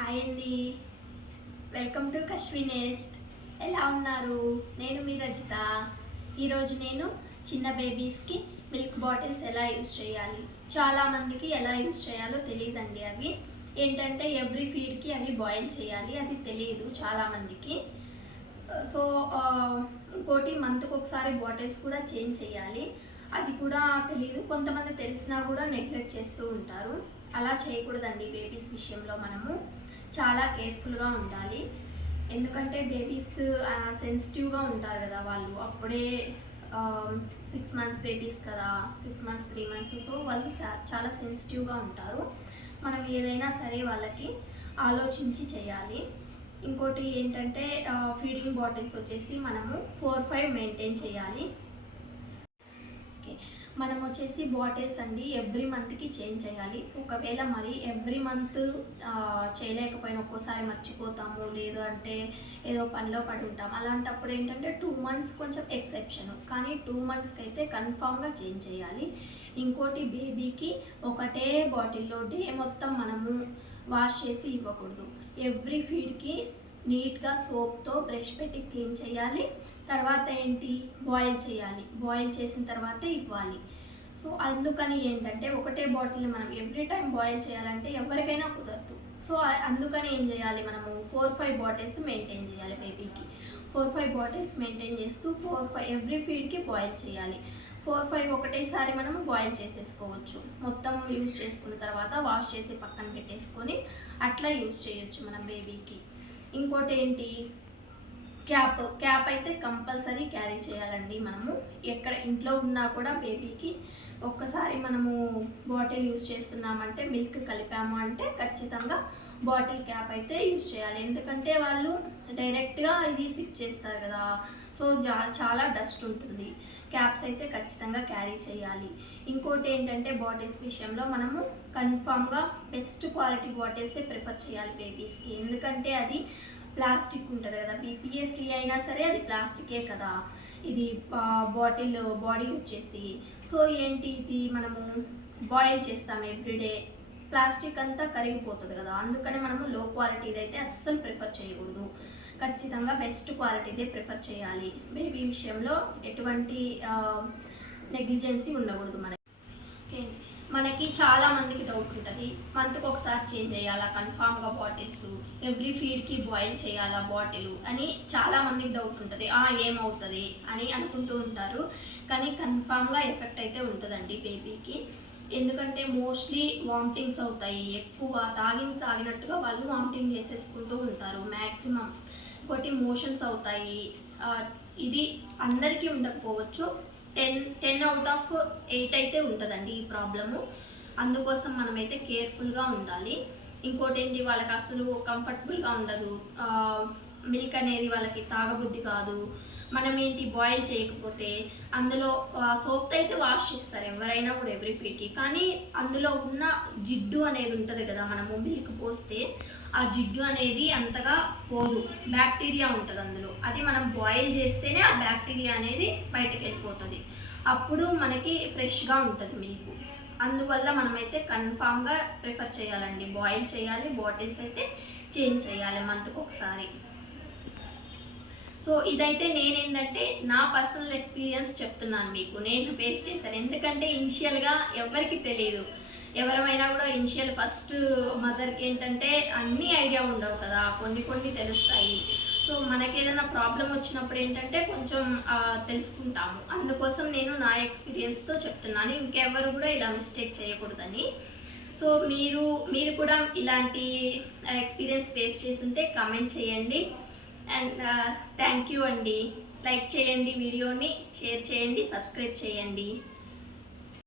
Hi అండి, welcome to Kashvi NEFT. ఎలా ఉన్నారు? నేను మీ రజిత. ఈరోజు నేను చిన్న బేబీస్కి మిల్క్ బాటిల్స్ ఎలా యూజ్ చేయాలి, చాలామందికి ఎలా యూజ్ చేయాలో తెలియదండి. అవి ఏంటంటే ఎవ్రీ ఫీడ్కి అవి బాయిల్ చేయాలి, అది తెలియదు చాలామందికి. సో ఇంకోటి మంత్కి ఒకసారి బాటిల్స్ కూడా చేంజ్ చేయాలి, అది కూడా తెలియదు. కొంతమంది తెలిసినా కూడా నెగ్లెక్ట్ చేస్తూ ఉంటారు. అలా చేయకూడదండి. బేబీస్ విషయంలో మనము చాలా కేర్ఫుల్గా ఉండాలి. ఎందుకంటే బేబీస్ సెన్సిటివ్గా ఉంటారు కదా, వాళ్ళు అప్పుడే 6 మంత్స్ బేబీస్ కదా, 6 మంత్స్ 3 మంత్స్. సో వాళ్ళు చాలా సెన్సిటివ్గా ఉంటారు. మనం ఏదైనా సరే వాళ్ళకి ఆలోచించి చేయాలి. ఇంకోటి ఏంటంటే ఫీడింగ్ బాటిల్స్ వచ్చేసి మనము 4-5 మెయింటైన్ చేయాలి. ఓకే, మనం వచ్చేసి బాటిల్స్ అండి ఎవ్రీ మంత్కి చేంజ్ చేయాలి. ఒకవేళ మరి ఎవ్రీ మంత్ చేయలేకపోయినా ఒక్కోసారి మర్చిపోతాము, లేదు అంటే ఏదో పనిలో పడి ఉంటాం. అలాంటప్పుడు ఏంటంటే 2 మంత్స్ కొంచెం ఎక్సెప్షన్, కానీ 2 మంత్స్కి అయితే కన్ఫామ్గా చేంజ్ చేయాలి. ఇంకోటి బేబీకి ఒకటే బాటిల్లో డే మొత్తం మనము వాష్ చేసి ఇవ్వకూడదు. ఎవ్రీ ఫీడ్కి నీట్గా సోప్తో బ్రష్ పెట్టి క్లీన్ చేయాలి. తర్వాత ఏంటి, బాయిల్ చేయాలి. బాయిల్ చేసిన తర్వాతే ఇవ్వాలి. సో అందుకని ఏంటంటే ఒకటే బాటిల్ని మనం ఎవ్రీ టైం బాయిల్ చేయాలంటే ఎవరికైనా కుదరదు. సో అందుకని ఏం చేయాలి, మనము 4-5 బాటిల్స్ మెయింటైన్ చేయాలి. బేబీకి 4-5 బాటిల్స్ మెయింటైన్ చేస్తూ 4-5 ఎవ్రీ ఫీడ్కి బాయిల్ చేయాలి. 4-5 ఒకటేసారి మనము బాయిల్ చేసేసుకోవచ్చు. మొత్తం యూజ్ చేసుకున్న తర్వాత వాష్ చేసి పక్కన పెట్టేసుకొని అట్లా యూజ్ చేయొచ్చు మనం బేబీకి. ఇంకోటి ఏంటి, క్యాప్ అయితే కంపల్సరీ క్యారీ చేయాలండి. మనము ఎక్కడ ఇంట్లో ఉన్నా కూడా బేబీకి ఒక్కసారి మనము బాటిల్ యూజ్ చేస్తున్నామంటే, మిల్క్ కలిపాము అంటే ఖచ్చితంగా బాటిల్ క్యాప్ అయితే యూజ్ చేయాలి. ఎందుకంటే వాళ్ళు డైరెక్ట్గా ఇది సిప్ చేస్తారు కదా, సో చాలా డస్ట్ ఉంటుంది. క్యాప్స్ అయితే ఖచ్చితంగా క్యారీ చేయాలి. ఇంకోటి ఏంటంటే బాటిల్స్ విషయంలో మనము కన్ఫామ్గా బెస్ట్ క్వాలిటీ బాటిల్సే ప్రిఫర్ చేయాలి బేబీస్కి. ఎందుకంటే అది ప్లాస్టిక్ ఉంటుంది కదా, బీపీఏ ఫ్రీ అయినా సరే అది ప్లాస్టికే కదా, ఇది బాటిల్ బాడీ వచ్చేసి. సో ఏంటి, ఇది మనము బాయిల్ చేస్తాము ఎవ్రీడే, ప్లాస్టిక్ అంతా కరిగిపోతుంది కదా. అందుకని మనము లో క్వాలిటీది అయితే అస్సలు ప్రిఫర్ చేయకూడదు. ఖచ్చితంగా బెస్ట్ క్వాలిటీదే ప్రిఫర్ చేయాలి. బేబీ విషయంలో ఎటువంటి నెగ్లిజెన్సీ ఉండకూడదు మనకి. ఓకే, మనకి చాలా మందికి డౌట్ ఉంటుంది, మంత్కి ఒకసారి చేంజ్ చేయాలా కన్ఫామ్గా బాటిల్స్, ఎవ్రీ ఫీడ్కి బాయిల్ చేయాలా బాటిల్ అని చాలా మందికి డౌట్ ఉంటుంది. ఏమవుతుంది అని అనుకుంటూ ఉంటారు, కానీ కన్ఫామ్గా ఎఫెక్ట్ అయితే ఉంటుందండి బేబీకి. ఎందుకంటే మోస్ట్లీ వామిటింగ్స్ అవుతాయి, ఎక్కువ తాగినట్టుగా వాళ్ళు వామిటింగ్ చేసేసుకుంటూ ఉంటారు మ్యాక్సిమం. ఇంకోటి మోషన్స్ అవుతాయి. ఇది అందరికీ ఉండకపోవచ్చు, 10 out of 8 అయితే ఉంటుందండి ఈ ప్రాబ్లము. అందుకోసం మనమైతే కేర్ఫుల్గా ఉండాలి. ఇంకోటి ఏంటి, వాళ్ళకి అసలు కంఫర్టబుల్గా ఉండదు, మిల్క్ అనేది వాళ్ళకి తాగబుద్ధి కాదు. మనం ఏంటి, బాయిల్ చేయకపోతే అందులో సోప్తో అయితే వాష్ చేస్తారు ఎవరైనా కూడా ఎవ్రీ ఫీడ్కి, కానీ అందులో ఉన్న జిడ్డు అనేది ఉంటుంది కదా, మనము మిల్క్ పోస్తే ఆ జిడ్డు అనేది అంతగా పోదు, బ్యాక్టీరియా ఉంటుంది అందులో. అది మనం బాయిల్ చేస్తేనే ఆ బ్యాక్టీరియా అనేది బయటకు వెళ్ళిపోతుంది, అప్పుడు మనకి ఫ్రెష్గా ఉంటుంది మిల్క్. అందువల్ల మనమైతే కన్ఫామ్గా ప్రిఫర్ చేయాలండి, బాయిల్ చేయాలి, బాటిల్స్ అయితే చేంజ్ చేయాలి మంత్కి ఒకసారి. సో ఇదైతే నేనేంటంటే నా పర్సనల్ ఎక్స్పీరియన్స్ చెప్తున్నాను మీకు, నేను ఫేస్ చేశాను. ఎందుకంటే ఇనిషియల్గా ఎవరికి తెలియదు, ఎవరైనా కూడా ఇనిషియల్ ఫస్ట్ మదర్కి ఏంటంటే అన్నీ ఐడియా ఉండవు కదా, కొన్ని తెలుస్తాయి. సో మనకి ఏదైనా ప్రాబ్లం వచ్చినప్పుడు ఏంటంటే కొంచెం తెలుసుకుంటాము. అందుకోసం నేను నా ఎక్స్పీరియన్స్తో చెప్తున్నాను, ఇంకెవరు కూడా ఇలా మిస్టేక్ చేయకూడదని. సో మీరు కూడా ఇలాంటి ఎక్స్పీరియన్స్ ఫేస్ చేస్తుంటే కామెంట్ చేయండి. అండ్ థ్యాంక్ యూ అండి. లైక్ చేయండి, వీడియోని షేర్ చేయండి, సబ్స్క్రైబ్ చేయండి.